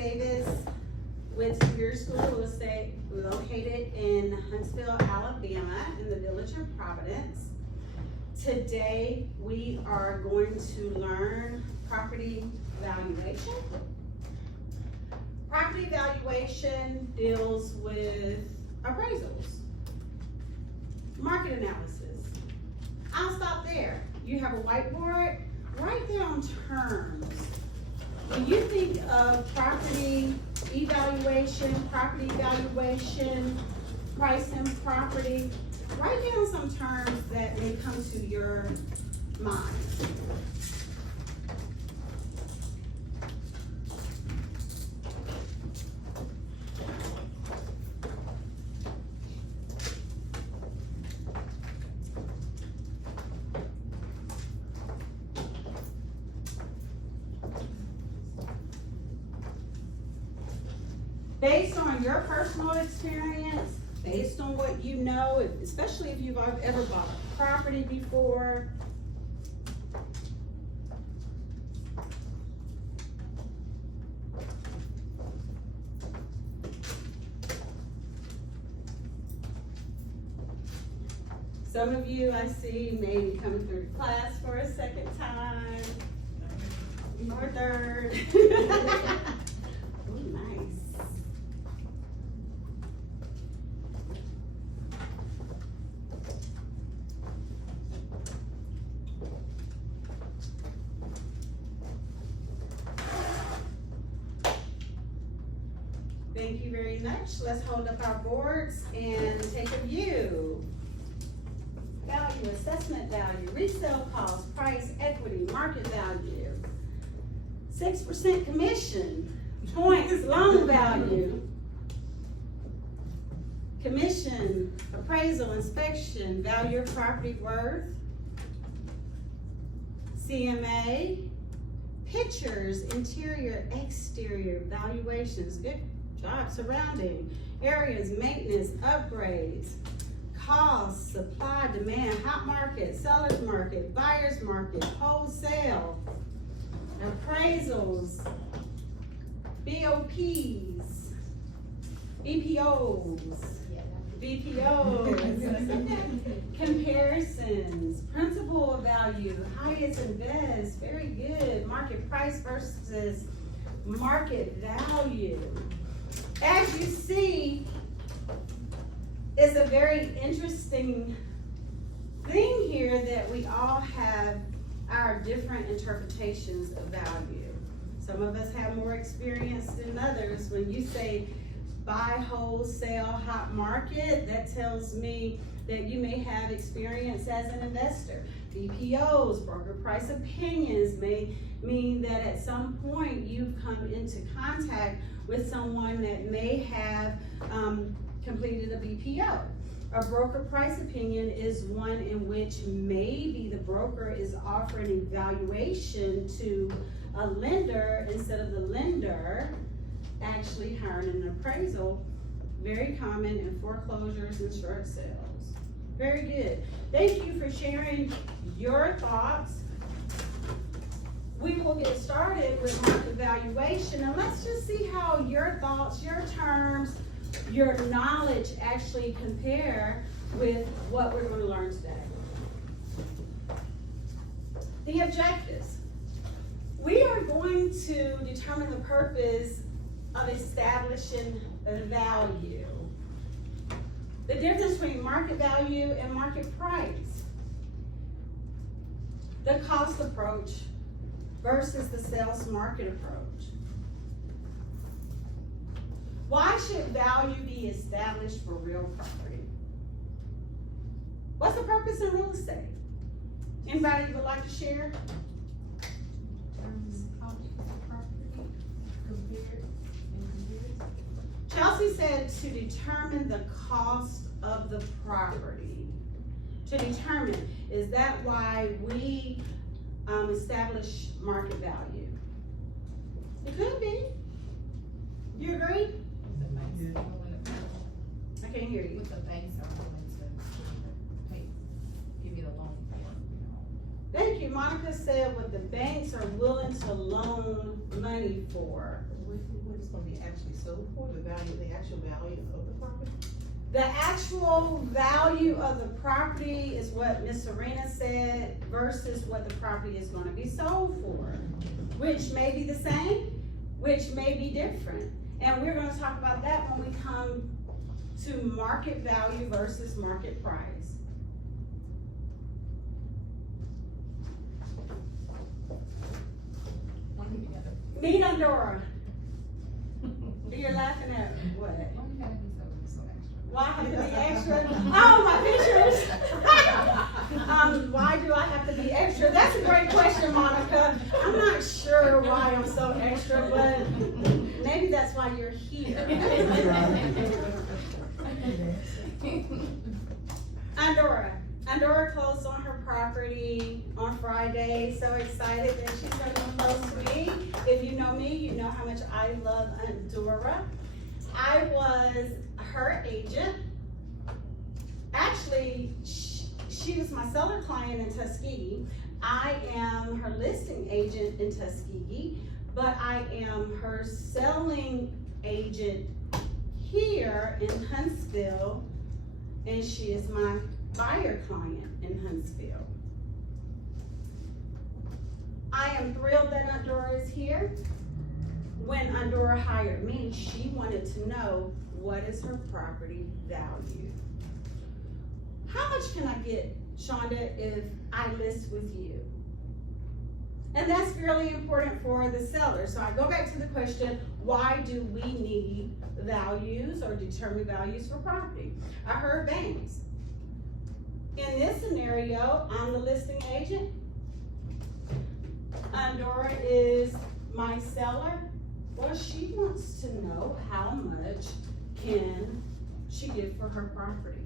Davis with Superior School of Real Estate, located in Huntsville, Alabama, in the village of Providence. Today, we are going to learn property valuation. Property valuation deals with appraisals, market analysis. I'll stop there. You have a whiteboard, write down terms. When you think of property evaluation, pricing property, write down some terms that may come to your mind. Based on your personal experience, based on what you know, especially if you've ever bought a property before, some of you I see may be coming through the class for a second time, or third. Ooh, nice. Thank you very much. Let's hold up our boards and take a view. Value, assessment value, resale cost, price, equity, market value, 6% commission, points, loan value, commission, appraisal, inspection, value of property worth, CMA, pictures, interior, exterior, valuations, good job, surrounding, areas, maintenance, upgrades, costs, supply, demand, hot market, seller's market, buyer's market, wholesale, appraisals, BOPs, BPOs, comparisons, principal value, highest and best, very good, market price versus market value. As you see, it's a very interesting thing here that we all have our different interpretations of value. Some of us have more experience than others. When you say buy, wholesale, hot market, that tells me that you may have experience as an investor. BPOs, broker price opinions, may mean that at some point you've come into contact with someone that may have completed a BPO. A broker price opinion is one in which maybe the broker is offering evaluation to a lender instead of the lender actually hiring an appraisal. Very common in foreclosures and short sales. Very good. Thank you for sharing your thoughts. We will get started with market valuation, and let's just see how your thoughts, your terms, your knowledge actually compare with what we're going to learn today. The objectives. We are going to determine the purpose of establishing a value. The difference between market value and market price. The cost approach versus the sales market approach. Why should value be established for real property? What's the purpose in real estate? Anybody would like to share? Chelsea said to determine the cost of the property. To determine, is that why we establish market value? It could be. You agree? I can't hear you. With the banks are willing to give you the loan for. Thank you. Monica said what the banks are willing to loan money for. What is gonna be actually sold for, the actual value of the property? The actual value of the property is what Ms. Serena said versus what the property is gonna be sold for, which may be the same, which may be different. And we're gonna talk about that when we come to market value versus market price. Meet Andorra. You're laughing at what? Why have to be extra? Oh, my pictures. Why do I have to be extra? That's a great question, Monica. I'm not sure why I'm so extra, but maybe that's why you're here. Andorra closed on her property on Friday. So excited that she's going to close to me. If you know me, you know how much I love Andorra. I was her agent. Actually, she was my seller client in Tuskegee. I am her listing agent in Tuskegee, but I am her selling agent here in Huntsville, and she is my buyer client in Huntsville. I am thrilled that Andorra is here. When Andorra hired me, she wanted to know what is her property value. How much can I get, Chanda, if I list with you? And that's fairly important for the seller. So I go back to the question, why do we need values or determine values for property? I heard banks. In this scenario, I'm the listing agent. Andorra is my seller. Well, she wants to know how much can she give for her property.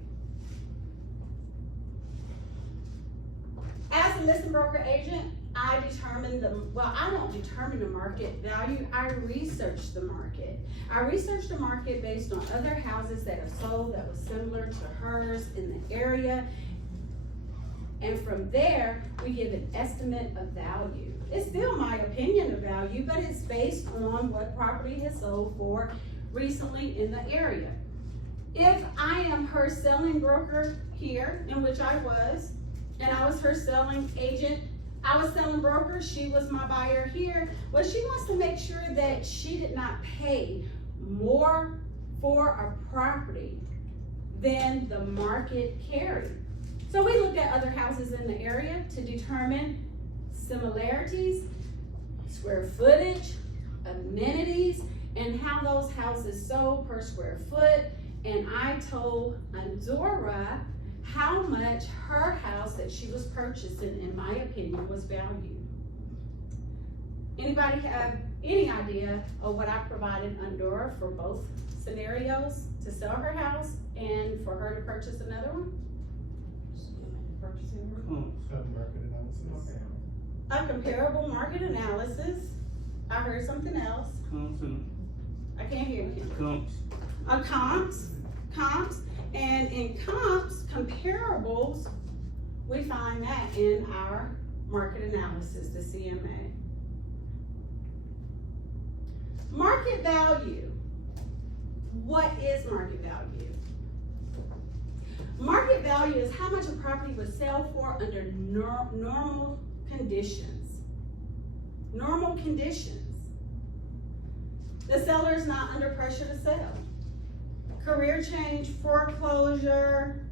As a listing broker agent, I don't determine the market value, I research the market. I research the market based on other houses that have sold that was similar to hers in the area. And from there, we give an estimate of value. It's still my opinion of value, but it's based on what property has sold for recently in the area. If I am her selling broker here, in which I was, and I was her selling agent, I was selling broker, she was my buyer here, well, she wants to make sure that she did not pay more for a property than the market carried. So we looked at other houses in the area to determine similarities, square footage, amenities, and how those houses sold per square foot. And I told Andorra how much her house that she was purchasing, in my opinion, was valued. Anybody have any idea of what I provided Andorra for both scenarios, to sell her house and for her to purchase another one? A comparable market analysis. I heard something else. I can't hear you. Comps. And in comps, comparables, we find that in our market analysis, the CMA. Market value. What is market value? Market value is how much a property would sell for under normal conditions. Normal conditions. The seller is not under pressure to sell. Career change, foreclosure,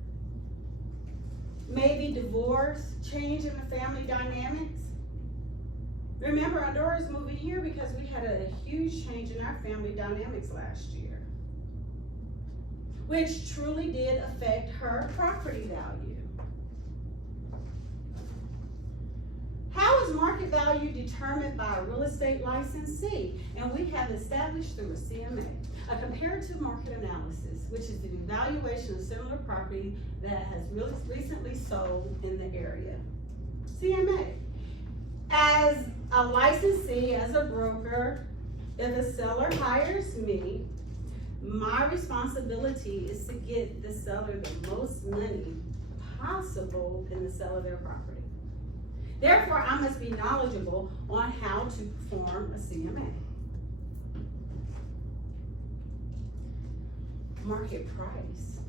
maybe divorce, change in the family dynamics. Remember, Andorra's moving here because we had a huge change in our family dynamics last year, which truly did affect her property value. How is market value determined by a real estate licensee? And we have established through a CMA, a comparative market analysis, which is the evaluation of similar property that has recently sold in the area. CMA. As a licensee, as a broker, if a seller hires me, my responsibility is to get the seller the most money possible in the sale of their property. Therefore, I must be knowledgeable on how to perform a CMA. market price.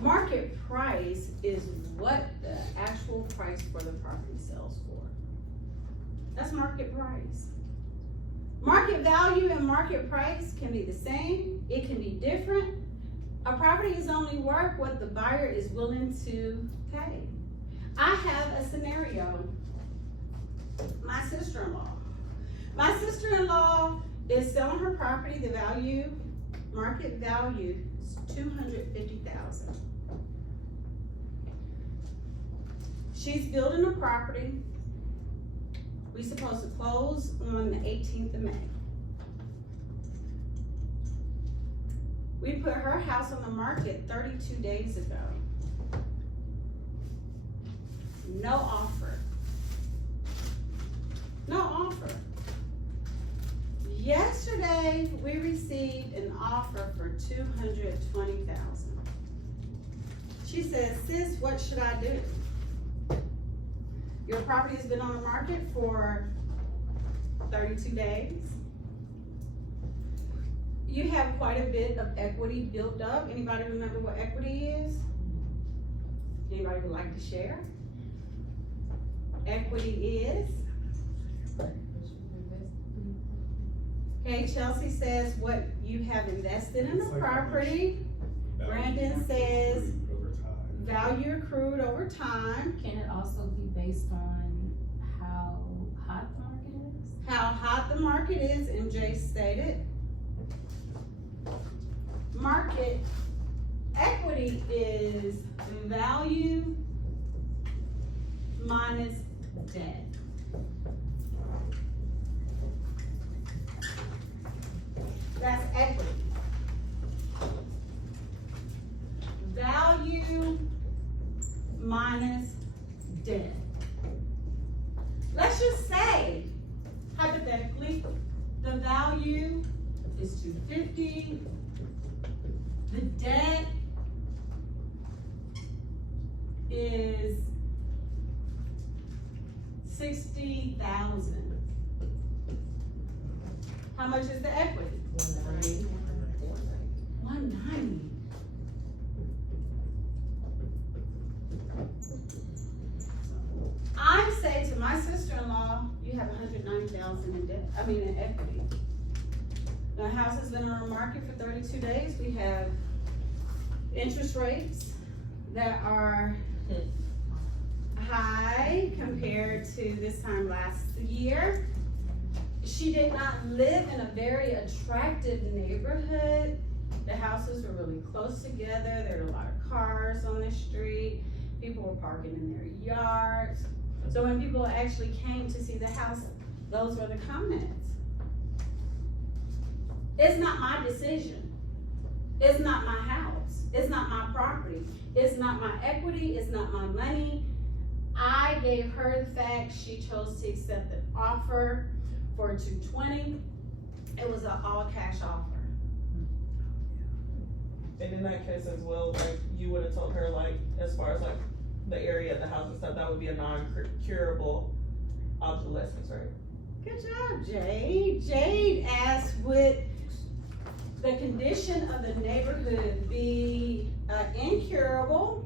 Market price is what the actual price for the property sells for. That's market price. Market value and market price can be the same, it can be different. A property is only worth what the buyer is willing to pay. I have a scenario. My sister-in-law is selling her property, the value, market value is $250,000. She's building a property. We're supposed to close on the 18th of May. We put her house on the market 32 days ago. No offer. No offer. Yesterday, we received an offer for $220,000. She says, sis, what should I do? Your property has been on the market for 32 days. You have quite a bit of equity built up. Anybody remember what equity is? Anybody would like to share? Equity is? Okay, Chelsea says what you have invested in the property. Brandon says value accrued over time. Can it also be based on how hot the market is? How hot the market is, MJ stated. Market equity is value minus debt. That's equity. Value minus debt. Let's just say, hypothetically, the value is $250,000. The debt is $60,000. How much is the equity? $190,000. I say to my sister-in-law, you have $190,000 in debt. In equity. The house has been on the market for 32 days. We have interest rates that are high compared to this time last year. She did not live in a very attractive neighborhood. The houses were really close together. There were a lot of cars on the street. People were parking in their yards. So when people actually came to see the house, those were the comments. It's not my decision. It's not my house. It's not my property. It's not my equity. It's not my money. I gave her the facts. She chose to accept the offer for $220,000. It was an all-cash offer. And in that case as well, like, you would have told her, like, as far as like the area of the house and stuff, that would be a non-curable obsolescence, right? Good job, Jade. Jade asked, would the condition of the neighborhood be incurable,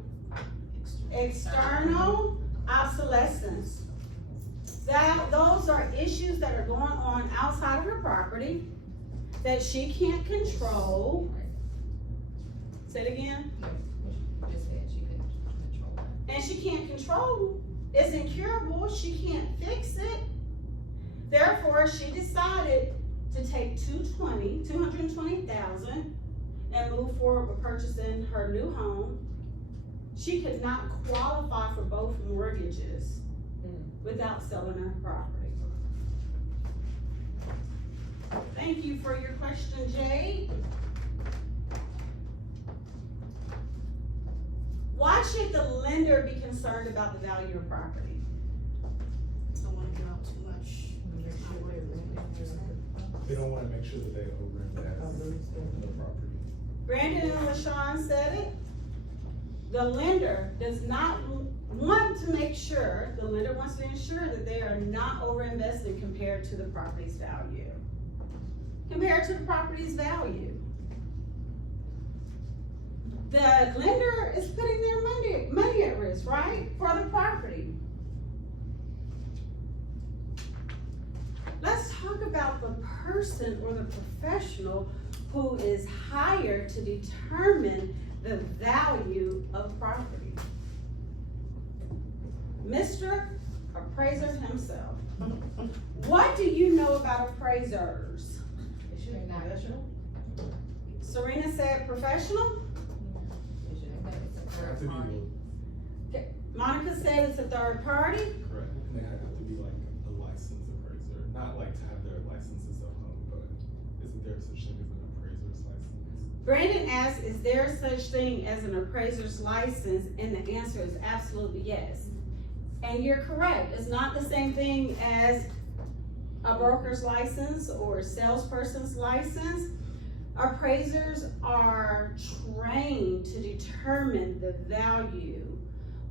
external obsolescence? Those are issues that are going on outside of her property that she can't control. Say it again. Just said she couldn't control that. And she can't control. It's incurable. She can't fix it. Therefore, she decided to take $220,000 and move forward with purchasing her new home. She could not qualify for both mortgages without selling her property. Thank you for your question, Jade. Why should the lender be concerned about the value of property? Don't wanna give out too much. They don't wanna make sure that they over-invest in the property. Brandon and LaShawn said it. The lender does not want to make sure, the lender wants to ensure that they are not over-invested compared to the property's value. Compared to the property's value. the lender is putting their money at risk, right, for the property. Let's talk about the person or the professional who is hired to determine the value of property. Mr. Appraiser himself. What do you know about appraisers? It should be professional. Serena said professional. It should be. Have to be, Monica said it's a third party. correct, and they have to be like a licensed appraiser, not like to have their licenses at home, but isn't there such thing as an appraiser's license? Brandon asked, is there such thing as an appraiser's license? And the answer is absolutely yes. And you're correct, it's not the same thing as a broker's license or a salesperson's license. Appraisers are trained to determine the value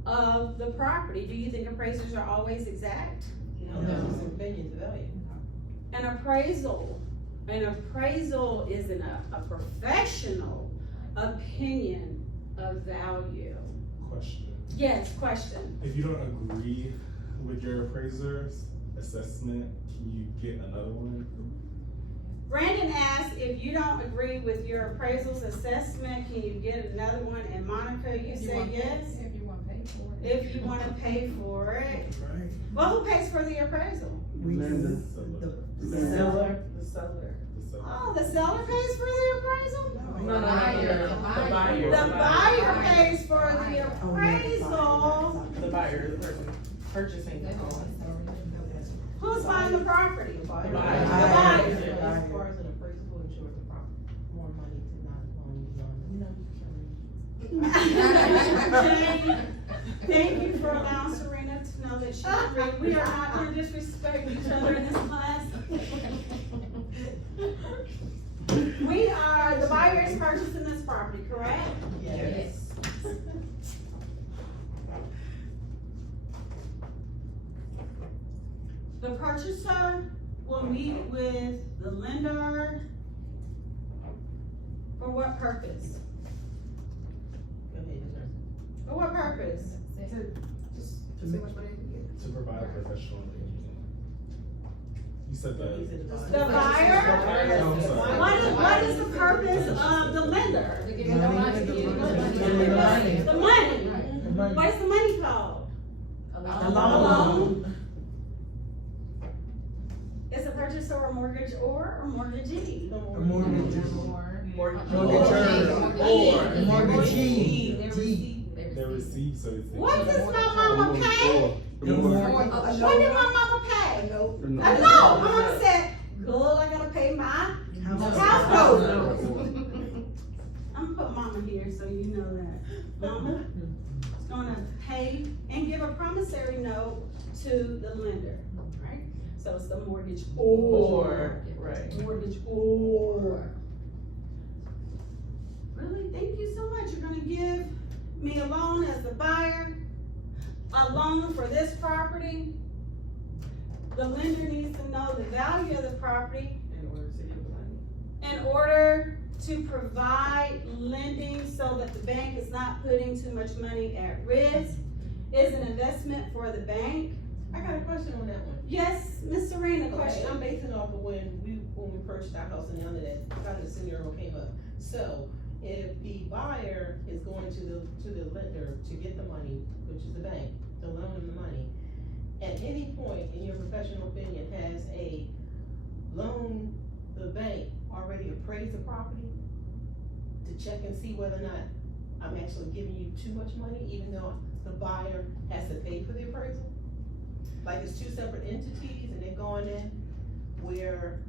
of the property. Do you think appraisers are always exact? No, that's his opinion to value. An appraisal is a professional opinion of value. Question, Yes, question. if you don't agree with your appraiser's assessment, can you get another one? Brandon asked, if you don't agree with your appraisal's assessment, can you get another one? And Monica, you say yes? If you wanna pay for it. If you wanna pay for it. Right. Well, who pays for the appraisal? The The seller. The seller. Oh, the seller pays for the appraisal? No, the buyer. The buyer pays for the appraisal. The buyer, the person purchasing the home. Who's buying the property? The buyer. The buyer. As far as an appraisal will ensure the property, more money to not Thank you for allowing Serena to know that she agreed. We are not going to disrespect each other in this class. The buyer is purchasing this property, correct? Yes. The purchaser will meet with the lender for what purpose? Go ahead, sir. For what purpose? To provide a professional opinion. You said He that. said The buyer? No, I'm sorry. What is the purpose of the lender? To give you the money. The money. What is the money called? A A loan. loan? Is a purchaser a mortgage or a mortgagee? A mortgage. Mortgagee. They receive, so it's. What does my mama pay? The mortgage. What did my mama pay? A note. My mama said, good, I gotta pay my house note. I'm gonna put mama here so you know that. Mama is gonna pay and give a promissory note to the lender, right? So it's the mortgage or. Right. Mortgage or. Really, thank you so much. You're gonna give me a loan as the buyer, a loan for this property. The lender needs to know the value of the property In order to give the money. in order to provide lending so that the bank is not putting too much money at risk. Is an investment for the bank. I got a question on that one. Yes, Ms. Serena, Okay, question. I'm basing off of when we purchased our house and none of that kind of scenario came up. So, if the buyer is going to the lender to get the money, which is the bank, to loan them the money, at any point in your professional opinion, has a loan, the bank already appraised the property to check and see whether or not I'm actually giving you too much money, even though the buyer has to pay for the appraisal? Like it's two separate entities and they're going in where,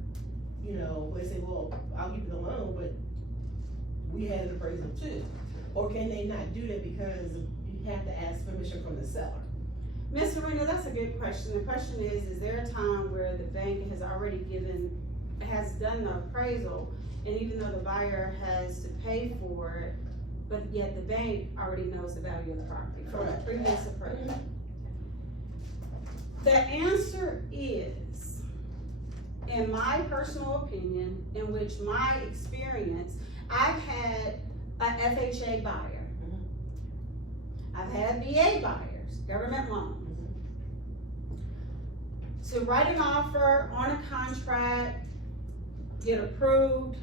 you know, they say, well, I'll give you the loan, but we had an appraisal too. Or can they not do that because you have to ask permission from the seller? Ms. Serena, that's a good question. The question is there a time where the bank has already has done the appraisal, and even though the buyer has to pay for it, but yet the bank already knows the value of the property from a Correct. previous appraisal? The answer is, in my personal opinion, in which my experience, I've had a FHA buyer. I've had VA buyers, government loans. To write an offer on a contract, get approved,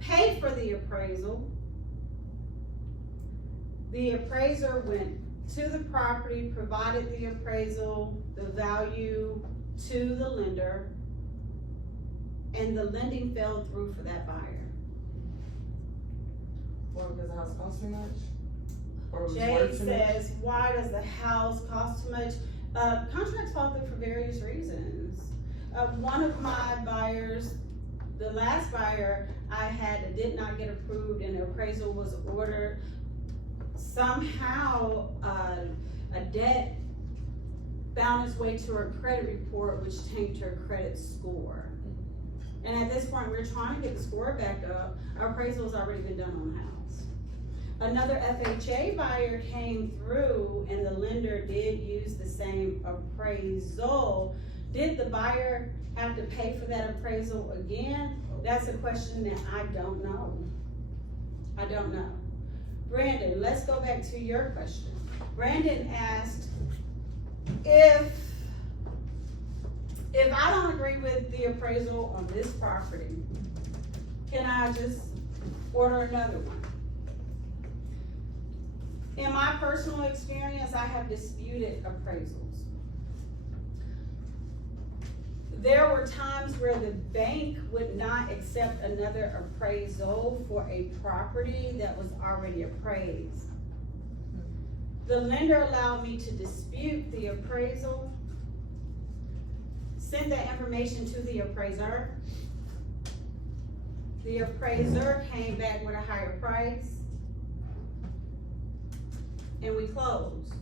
pay for the appraisal. The appraiser went to the property, provided the appraisal, the value to the lender, and the lending fell through for that buyer. Or because the house costs too much? Or it was Jay worth too much? says, why does the house cost too much? Contracts fall through for various reasons. One of my buyers, the last buyer I had did not get approved and the appraisal was ordered. Somehow, a debt found its way to her credit report, which tanked her credit score. And at this point, we're trying to get the score back up. Our appraisal's already been done on the house. Another FHA buyer came through and the lender did use the same appraisal. Did the buyer have to pay for that appraisal again? That's a question that I don't know. I don't know. Brandon, let's go back to your question. Brandon asked, if I don't agree with the appraisal on this property, can I just order another one? In my personal experience, I have disputed appraisals. There were times where the bank would not accept another appraisal for a property that was already appraised. The lender allowed me to dispute the appraisal, send that information to the appraiser. The appraiser came back with a higher price, and we closed.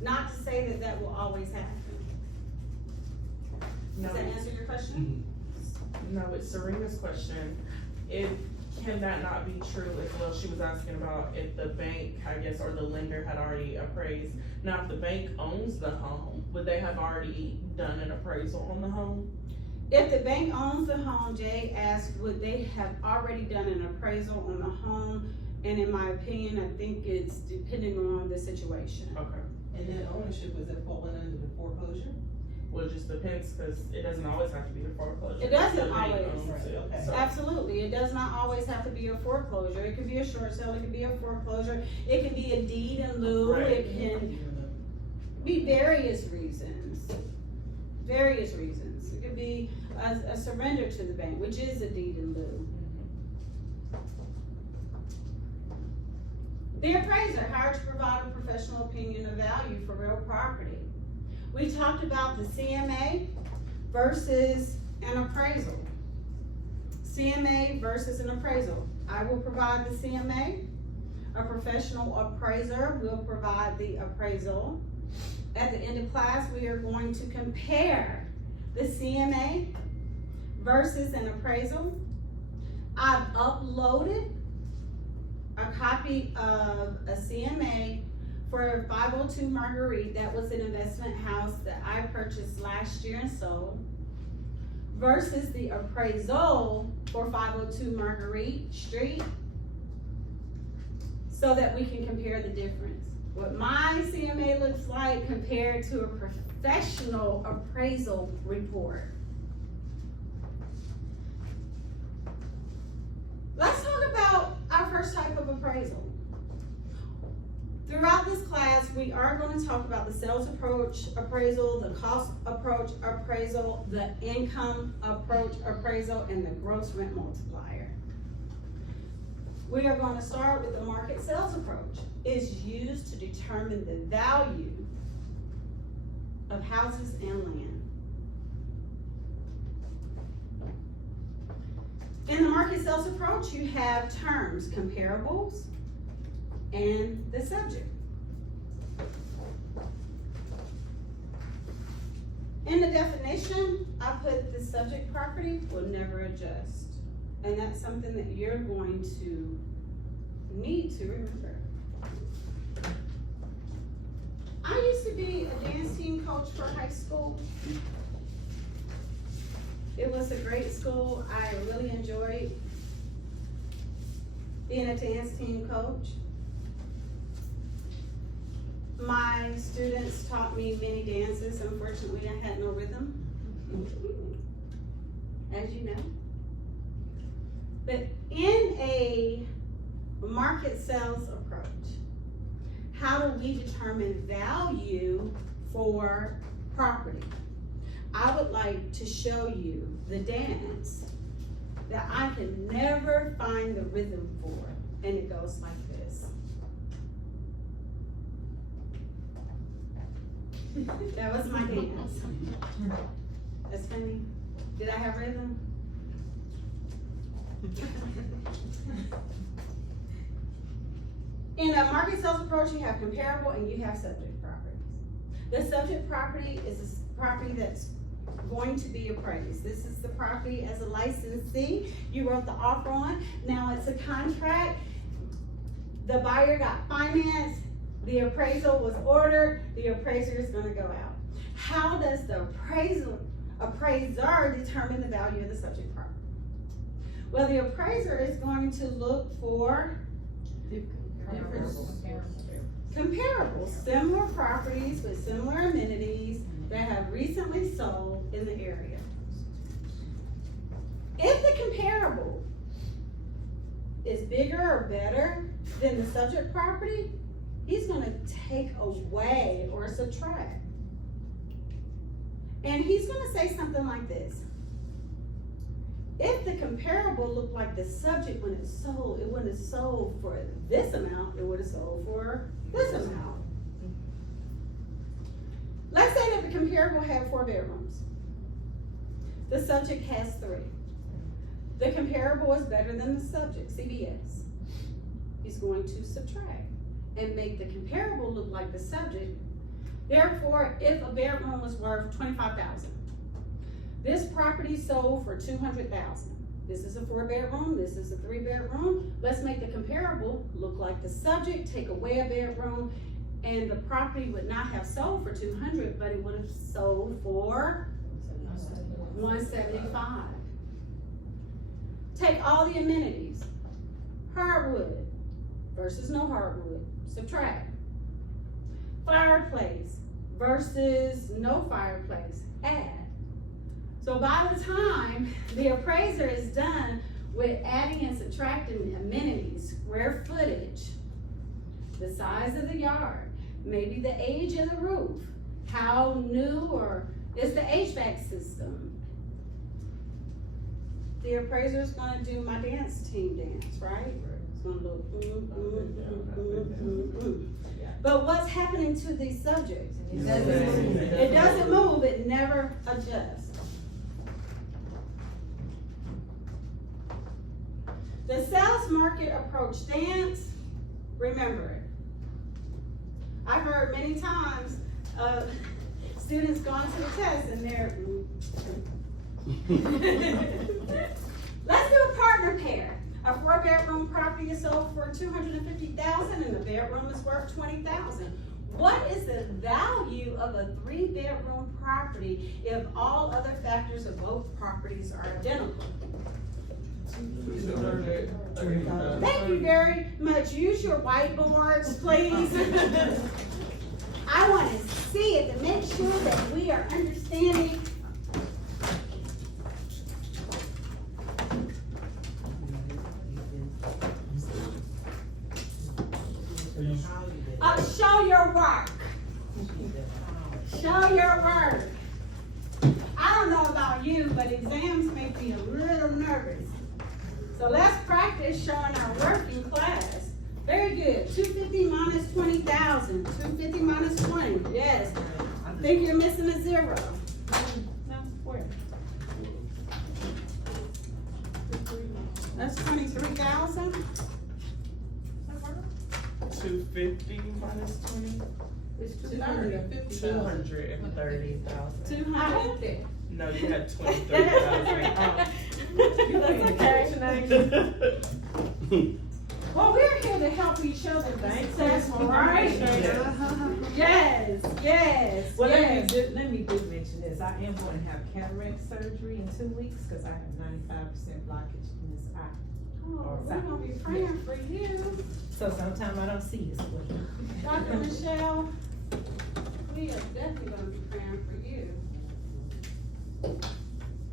Not to say that that will always happen. Does that answer your question? No, with Serena's question, can that not be true as well? She was asking about if the bank, I guess, or the lender had already appraised. Now, if the bank owns the home, would they have already done an appraisal on the home? If the bank owns the home, Jay asked, would they have already done an appraisal on the home? And in my opinion, I think it's depending on the situation. Okay. And then ownership, was it falling under the foreclosure? Well, it just depends, because it doesn't always have to be the foreclosure. It doesn't The bank always. owns it, Right, okay. so- Absolutely, it does not always have to be a foreclosure. It could be a short sale, it could be a foreclosure, it can be a deed in lieu, Right. it can be various reasons. Various reasons. It could be a surrender to the bank, which is a deed in lieu. The appraiser hired to provide a professional opinion of value for real property. We talked about the CMA versus an appraisal. CMA versus an appraisal. I will provide the CMA. A professional appraiser will provide the appraisal. At the end of class, we are going to compare the CMA versus an appraisal. I've uploaded a copy of a CMA for 502 Marguerite. That was an investment house that I purchased last year and sold, versus the appraisal for 502 Marguerite Street, so that we can compare the difference. What my CMA looks like compared to a professional appraisal report. Let's talk about our first type of appraisal. Throughout this class, we are going to talk about the sales approach appraisal, the cost approach appraisal, the income approach appraisal, and the gross rent multiplier. We are going to start with the market sales approach. It's used to determine the value of houses and land. In the market sales approach, you have terms, comparables, and the subject. In the definition, I put the subject property will never adjust. And that's something that you're going to need to remember. I used to be a dance team coach for high school. It was a great school. I really enjoyed being a dance team coach. My students taught me many dances. Unfortunately, I had no rhythm, as you know. But in a market sales approach, how do we determine value for property? I would like to show you the dance that I can never find the rhythm for, and it goes like this. That was my dance. That's funny. Did I have rhythm? In a market sales approach, you have comparable and you have subject properties. The subject property is a property that's going to be appraised. This is the property as a licensee. You wrote the offer on. Now it's a contract. The buyer got financed. The appraisal was ordered. The appraiser is going to go out. How does the appraiser determine the value of the subject property? Well, the appraiser is going to look for comparable, similar properties with similar amenities that have recently sold in the area. If the comparable is bigger or better than the subject property, he's gonna take away or subtract. And he's gonna say something like this. If the comparable looked like the subject when it sold, it wouldn't have sold for this amount, it would have sold for this amount. Let's say that the comparable had 4 bedrooms. The subject has 3. The comparable is better than the subject, CBS. He's going to subtract and make the comparable look like the subject. Therefore, if a bedroom was worth $25,000, this property sold for $200,000. This is a 4-bedroom, this is a 3-bedroom. Let's make the comparable look like the subject, take away a bedroom, and the property would not have sold for $200,000, but it would have sold for $175,000. Take all the amenities. Hardwood versus no hardwood, subtract. Fireplace versus no fireplace, add. So by the time the appraiser is done with adding and subtracting amenities, square footage, the size of the yard, maybe the age of the roof, how new or is the HVAC system, the appraiser is going to do my dance team dance, right? It's going to look, But what's happening to these subjects? It doesn't move, it never adjusts. The sales market approach dance, remember it. I've heard many times students going to the test and they're, let's do a partner pair. A 4-bedroom property is sold for $250,000 and the bedroom is worth $20,000. What is the value of a 3-bedroom property if all other factors of both properties are identical? Thank you very much. Use your whiteboards, please. I want to see it to make sure that we are understanding. Show your work. Show your work. I don't know about you, but exams make me a little nervous. So let's practice showing our work in class. Very good. 250 minus 20,000. 250 minus 20. Yes. I think you're missing a zero. No, where? That's 23,000. 250 minus 20? It's 250,000. 230,000. 200. No, you had 23,000. That's okay. Well, we're here to help each other be successful, right? Yes, yes, Well, yes. let me just mention this. I am going to have cataract surgery in 2 weeks because I have 95% blockage in this eye. Oh, we're gonna be praying for you. So sometimes I don't see it. Dr. Michelle, we are definitely gonna be praying for you.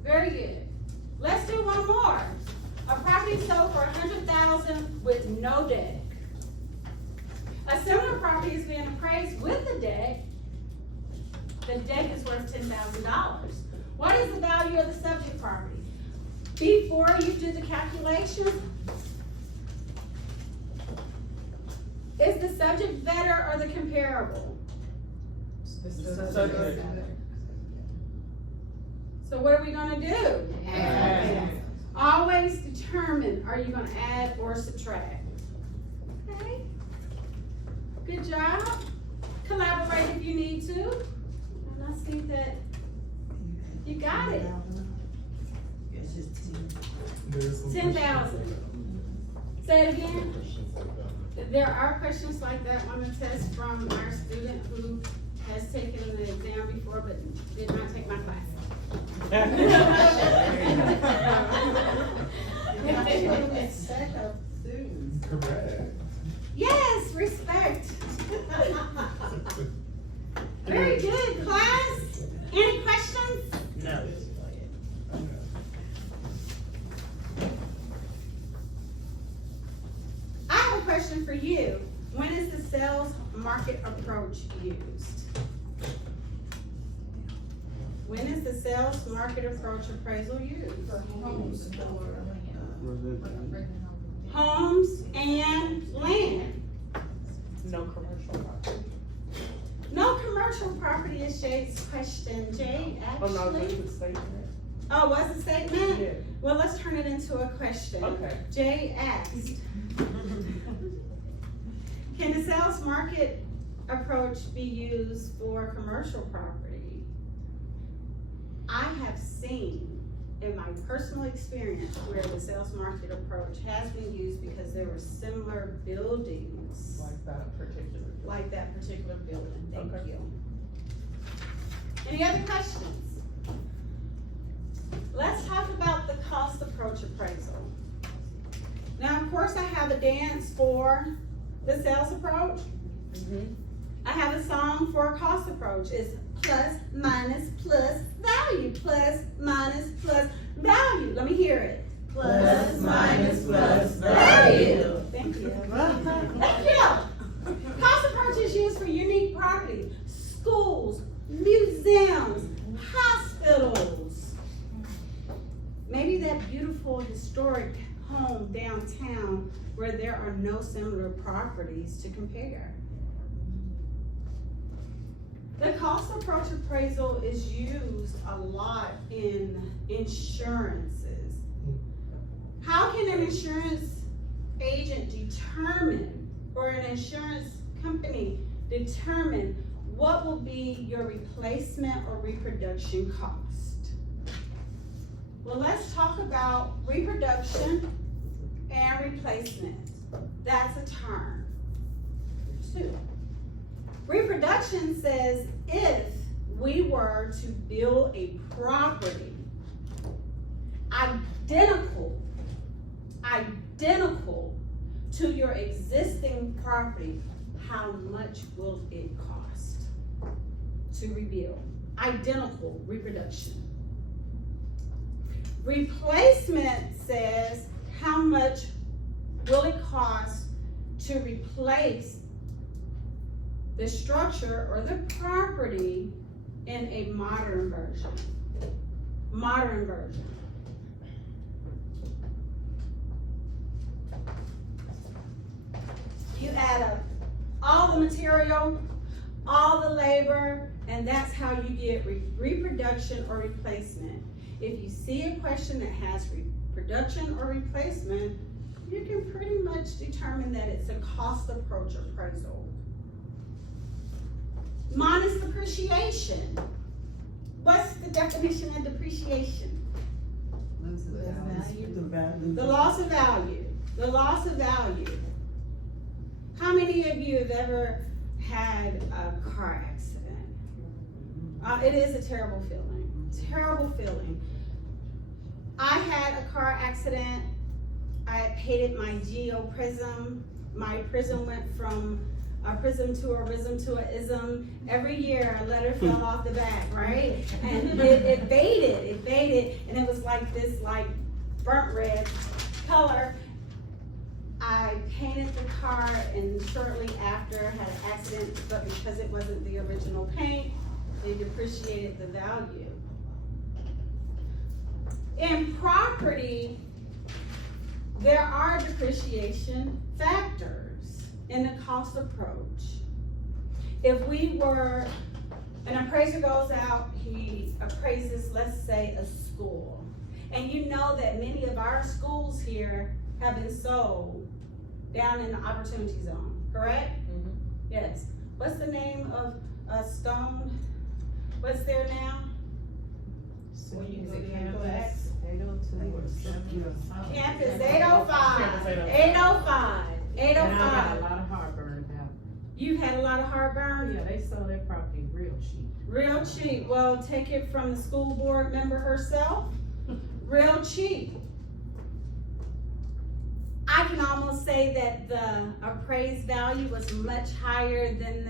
Very good. Let's do one more. A property sold for $100,000 with no deck. A similar property is being appraised with a deck. The deck is worth $10,000. What is the value of the subject property? Before you do the calculation, is the subject better or the comparable? So what are we gonna do? Add. Always determine, are you gonna add or subtract? Okay. Good job. Collaborate if you need to. And I see that you got it. There's some 10,000. Say it again. There are questions like that on the test from our student who has taken the exam before but did not take my class. Correct. Yes, respect. Very good, class. Any questions? No. I have a question for you. When is the sales market approach used? When is the sales market approach appraisal used? Homes and land. No commercial property. No commercial property is Jade's question. Jade, Oh, no, that's actually. the statement. Oh, was a statement? Yeah. Well, let's turn it into a question. Okay. Jade asked, can the sales market approach be used for commercial property? I have seen in my personal experience where the sales market approach has been used because there were similar buildings Like that particular. like that particular building. Thank Okay. you. Any other questions? Let's talk about the cost approach appraisal. Now, of course, I have a dance for the sales approach. I have a song for a cost approach. It's plus, minus, plus, value. Plus, minus, plus, value. Let me hear it. Plus, minus, plus, value. Thank you. Thank you. Cost approach is used for unique property, schools, museums, hospitals. Maybe that beautiful historic home downtown where there are no similar properties to compare. The cost approach appraisal is used a lot in insurances. How can an insurance agent determine, or an insurance company determine what will be your replacement or reproduction cost? Well, let's talk about reproduction and replacement. That's a term. 2. Reproduction says if we were to build a property identical to your existing property, how much will it cost to rebuild? Identical reproduction. Replacement says how much will it cost to replace the structure or the property in a modern version. Modern version. You add up all the material, all the labor, and that's how you get reproduction or replacement. If you see a question that has reproduction or replacement, you can pretty much determine that it's a cost approach appraisal. Minus depreciation. What's the definition of depreciation? The loss of value. The loss of value. How many of you have ever had a car accident? It is a terrible feeling. Terrible feeling. I had a car accident I painted my geo prism. My prism went from a prism to a rism to a ism. Every year a letter fell off the back, right? And it faded, and it was like this like burnt red color. I painted the car and shortly after had an accident, but because it wasn't the original paint, they depreciated the value. In property, there are depreciation factors in the cost approach. If we were, an appraiser goes out, he appraises, let's say, a school. And you know that many of our schools here have been sold down in the opportunity zone, correct? Mhm. Yes. What's the name of Stone? What's there now? Or you can Is go it there and go back. campus 802 or something? Campus 805. Campus 805. And I got a 805. lot of heartburn about You've had a lot of it. heartburn? Yeah, they sold their property real cheap. Real cheap. Well, take it from the school board member herself. Real cheap. I can almost say that the appraised value was much higher than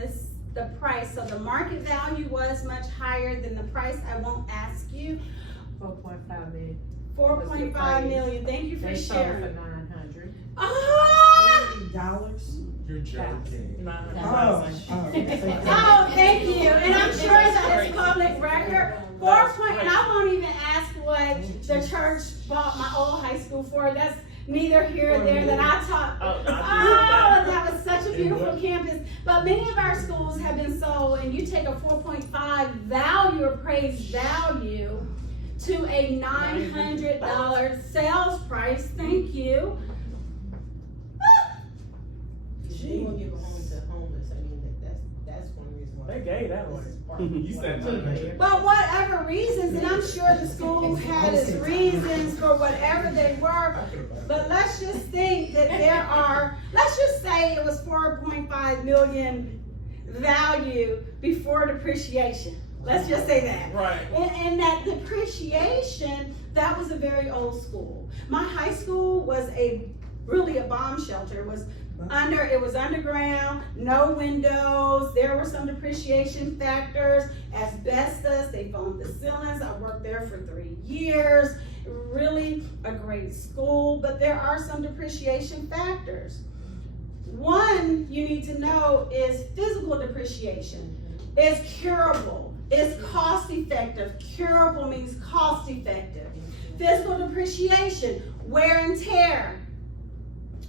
the price. So the market value was much higher than the price. I won't ask you. 4.5 million. 4.5 million. Thank you for They sold for sharing. 900. Ah! Dollars? You're joking. Oh. Oh, thank you. And I'm sure that it's public record. 4 point, and I won't even ask what the church bought my old high school for. That's neither here nor there that I taught. Oh, Oh, that was such a beautiful campus. But many of our schools have been sold, and you take a 4.5 value, appraised value, to a $900 sales price. Thank you. They won't give a home to homeless. I mean, that's one reason why. They gave that away. You said 900. But whatever reasons, and I'm sure the school had its reasons for whatever they were, but let's just think that there are, let's just say it was 4.5 million value before depreciation. Let's just say that. Right. And that depreciation, that was a very old school. My high school was really a bomb shelter. It was underground, no windows. There were some depreciation factors. Asbestos, they foamed the ceilings. I worked there for 3 years. Really a great school, but there are some depreciation factors. One you need to know is physical depreciation. It's curable. It's cost effective. Curable means cost effective. Physical depreciation, wear and tear.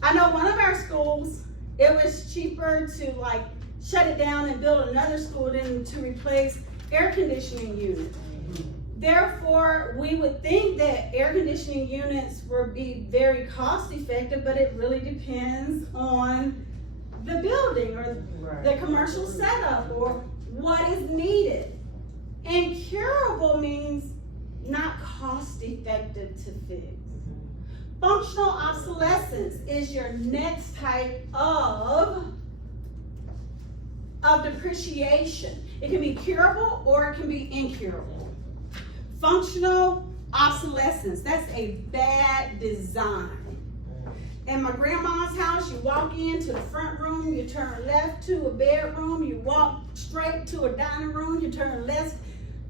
I know one of our schools, it was cheaper to like shut it down and build another school than to replace air conditioning units. Therefore, we would think that air conditioning units would be very cost effective, but it really depends on the building or the commercial setup or what is needed. Incurable means not cost effective to fix. Functional obsolescence is your next type of depreciation. It can be curable or it can be incurable. Functional obsolescence, that's a bad design. In my grandma's house, you walk into the front room, you turn left to a bedroom, you walk straight to a dining room, you turn left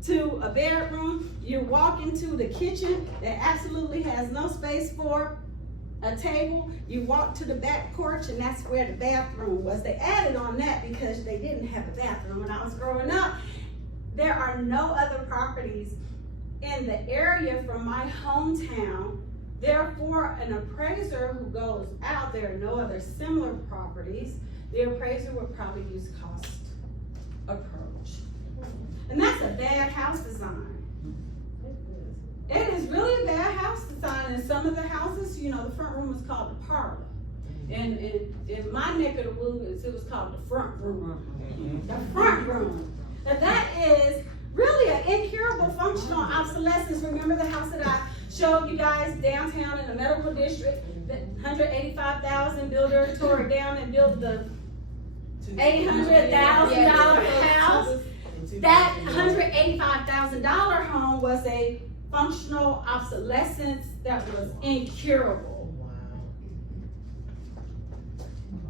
to a bedroom, you walk into the kitchen that absolutely has no space for a table, you walk to the back porch and that's where the bathroom was. They added on that because they didn't have a bathroom when I was growing up. There are no other properties in the area from my hometown. Therefore, an appraiser who goes out, there are no other similar properties, the appraiser would probably use cost approach. And that's a bad house design. It is really a bad house design. In some of the houses, you know, the front room is called the parlor. And in my neck of the woods, it was called the front room. The front room. Now that is really an incurable functional obsolescence. Remember the house that I showed you guys downtown in the medical district? The $185,000 builder tore it down and built the $800,000 house. That $185,000 home was a functional obsolescence that was incurable. Wow.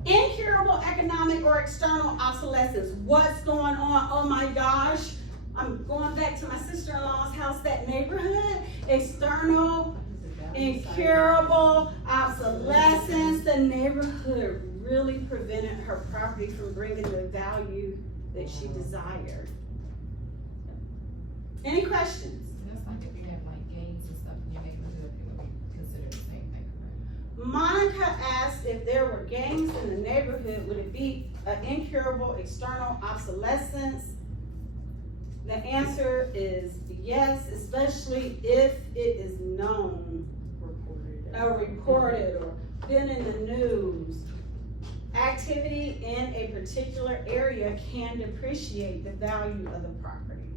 Incurable economic or external obsolescence. What's going on? Oh my gosh. I'm going back to my sister-in-law's house, that neighborhood. External, incurable obsolescence. The neighborhood really prevented her property from bringing the value that she desired. Any questions? That's like if you have like games and stuff in your neighborhood, it would be considered the same thing, right? Monica asked if there were gangs in the neighborhood, would it be an incurable external obsolescence? The answer is yes, especially if it is known or reported or been in the news. Activity in a particular area can depreciate the value of the property.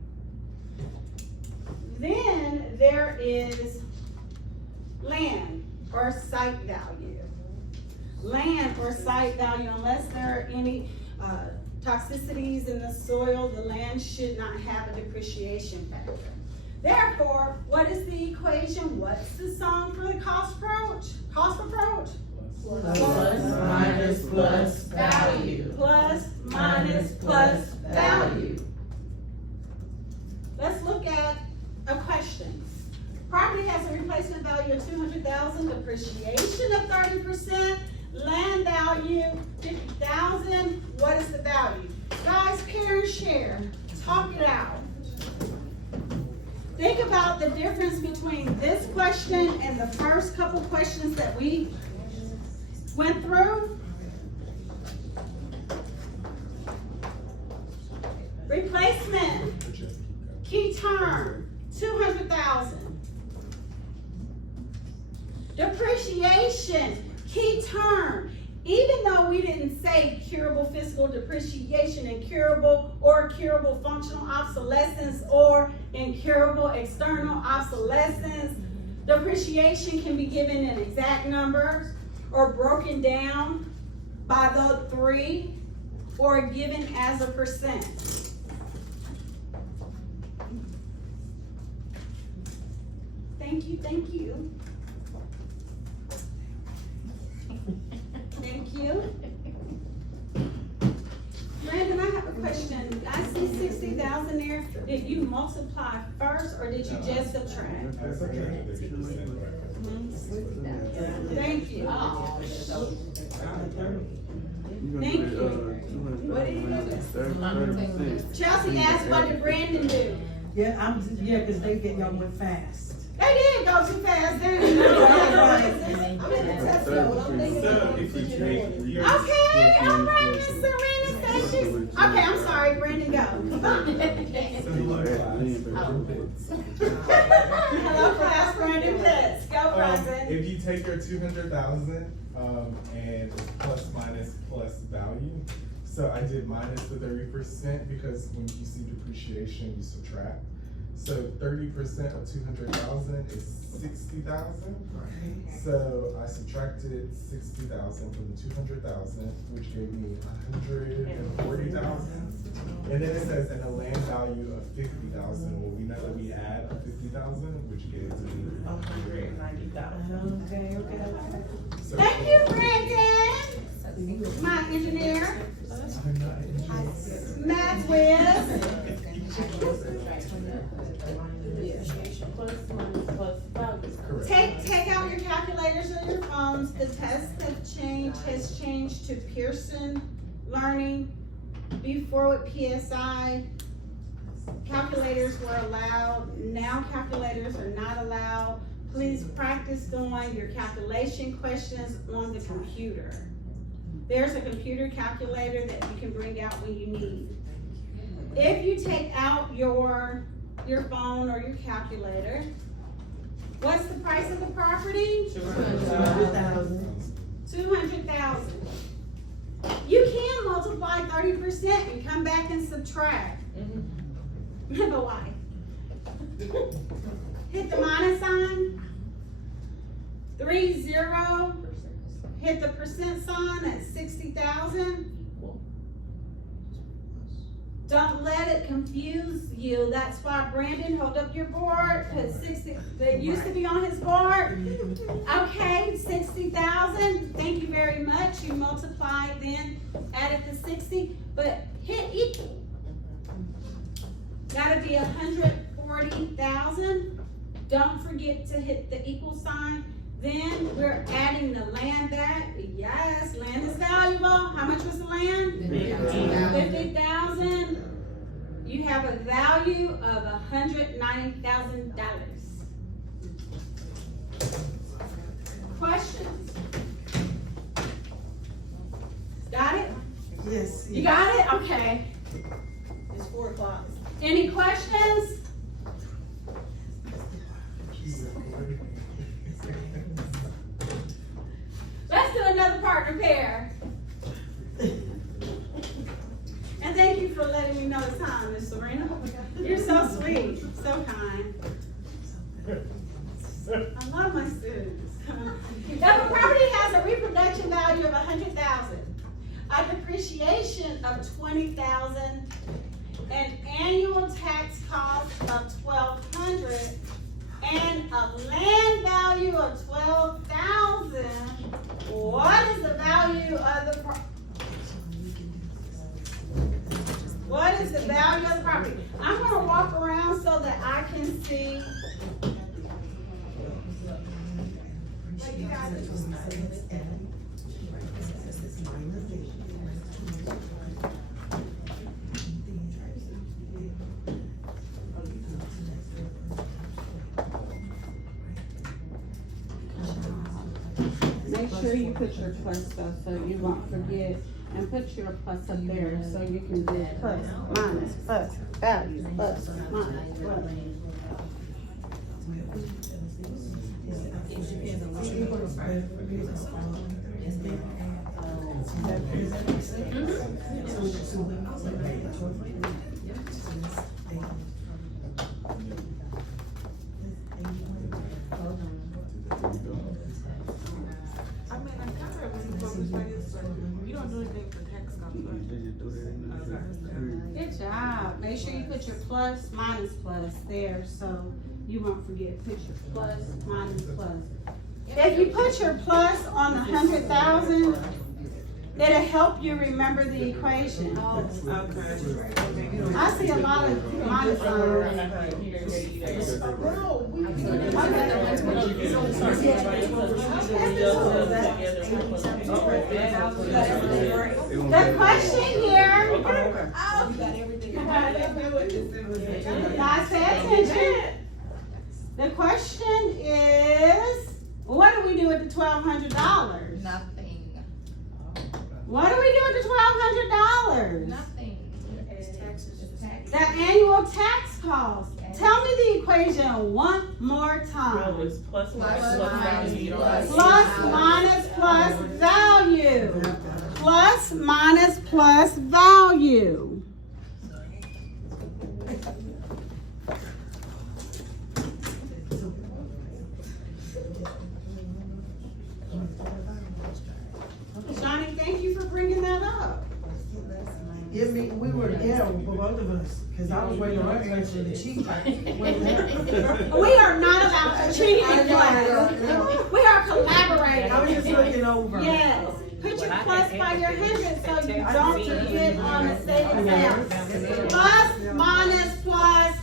Then there is land or site value. Land or site value, unless there are any toxicities in the soil, the land should not have a depreciation factor. Therefore, what is the equation? What's the song for the cost approach? Cost approach? Plus, minus, plus, value. Plus, minus, plus, value. Let's look at a question. Property has a replacement value of $200,000, depreciation of 30%, land value 50,000. What is the value? Guys, pair and share. Talk it out. Think about the difference between this question and the first couple questions that we went through. Replacement, key term, 200,000. Depreciation, key term. Even though we didn't say curable physical depreciation, incurable or curable functional obsolescence or incurable external obsolescence, depreciation can be given in exact numbers or broken down by the 3 or given as a percent. Thank you, thank you. Thank you. Brandon, I have a question. I see 60,000 there. Did you multiply first or did you just subtract? I subtracted the 50%. Thank you. Thank you. What do you do? Chelsea asked, what did Brandon do? Yeah, cause they get y'all went fast. They did go too fast, didn't they? I'm in the test mode, I'm thinking. So if you take your. Okay, all right, Miss Serena says she's, okay, I'm sorry, Brandon, go. Hello, class, Brandon Pitts, go, Brandon. If you take your 200,000, and plus minus plus value, so I did minus the 30% because when you see depreciation, you subtract. So 30% of 200,000 is 60,000. So I subtracted 60,000 from the 200,000, which gave me 140,000. And then it says, and a land value of 50,000. Well, we know that we add 50,000, which gives me 190,000. Okay. So Thank you, Brandon. My engineer, I'm not interested. math whiz. Plus minus plus value. Correct. Take out your calculators or your phones. The test has changed to Pearson Learning. Before with PSI, calculators were allowed. Now calculators are not allowed. Please practice doing your calculation questions on the computer. There's a computer calculator that you can bring out when you need. If you take out your phone or your calculator, what's the price of the property? 200,000. 200,000. You can multiply 30% and come back and subtract. But why? Hit the minus sign. 30. Hit the percent sign at 60,000. Don't let it confuse you. That's why Brandon, hold up your board, cause 60, that used to be on his board. Okay, 60,000, thank you very much. You multiply then, added the 60, but hit equal. Gotta be 140,000. Don't forget to hit the equal sign. Then we're adding the land back. Yes, land is valuable. How much was the land? 50,000. You have a value of $190,000. Questions? Got it? Yes. You got it? Okay. It's 4 o'clock. Any questions? Let's do another partner pair. And thank you for letting me know the time, Miss Serena. You're so sweet, so kind. I love my students. If a property has a reproduction value of 100,000, a depreciation of 20,000, an annual tax cost of 1,200, and a land value of 12,000, what is the value of the What is the value of the property? I'm gonna walk around so that I can see. Make sure you put your plus though, so you won't forget, and put your plus up there, so you can do plus, minus, plus, value, plus, minus, plus. You don't do anything for tax Good job. Make sure you put your plus, minus, plus there, so you won't forget. Put your plus, minus, plus. If you put your plus on the 100,000, it'll help you remember the equation. I see a lot of minus signs. The question here. Guys, pay attention. The question is, what do we do with the $1,200? Nothing. What do we do with the $1,200? Nothing. The annual tax cost. Tell me the equation one more No, time. it's plus minus plus value. You don't have to- Plus, minus, plus value. Plus, minus, plus value. Johnny, thank you for bringing that up. Yeah, we were, yeah, for both of us, cause I was waiting on her answer to cheat. We are not allowed to cheat in class. We are collaborating. I was just looking over. Yes, put your plus by your 100 so you don't forget on the state exam. Plus, minus, plus.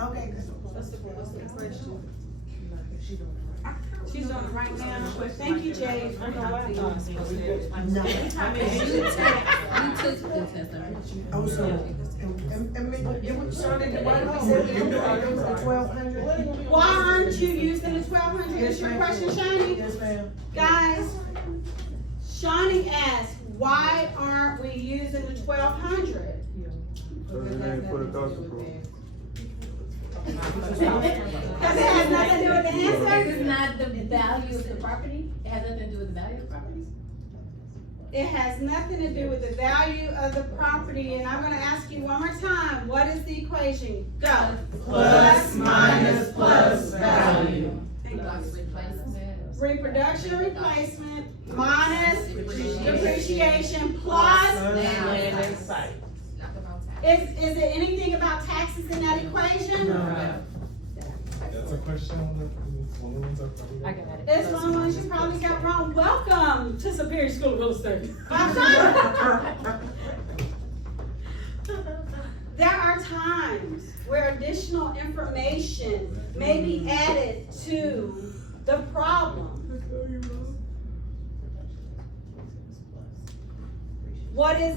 Okay. She's on it right now. Thank you, Jay. No. You took the test, Oh, so, Shawna, why did we say we were doing the 1,200? Why aren't you using the 1,200? Is your question, Shani? Yes, ma'am. Guys, Shani asked, why aren't we using the 1,200? Because it has nothing to do with the answer? This is not the value of the property? It has nothing to do with the value of the property? It has nothing to do with the value of the property, and I'm gonna ask you one more time, what is the equation? Go. Plus, minus, plus, value. Box replacement. reproduction and replacement minus depreciation plus. Land and site. Not about tax. Is it anything about taxes in that equation? No. That's a question on one of the ones I probably. I got it. It's one of the ones you probably got wrong. Welcome to Superior School of Real Estate. There are times where additional information may be added to the problem. What is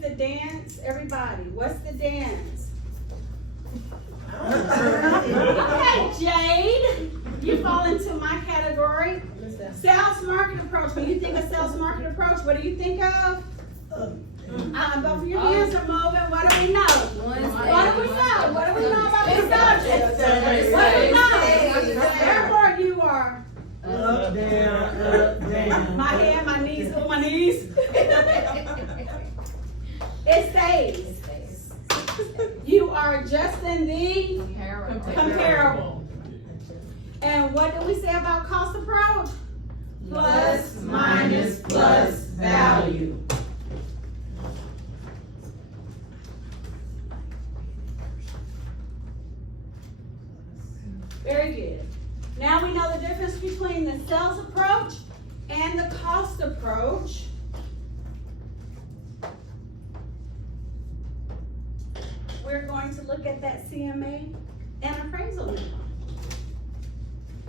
the dance? Everybody, what's the dance? Okay, Jade, you fall into my category. Sales market approach. When you think of sales market approach, what do you think of? Both of your hands are moving. What do we know? What do we know? What do we know about this subject? What do we know? Therefore, you are Up, down, my hand, my knees, on my knees. It stays. You are adjusting the comparable. And what do we say about cost approach? Plus, minus, plus, value. Very good. Now we know the difference between the sales approach and the cost approach. We're going to look at that CMA and appraisal now.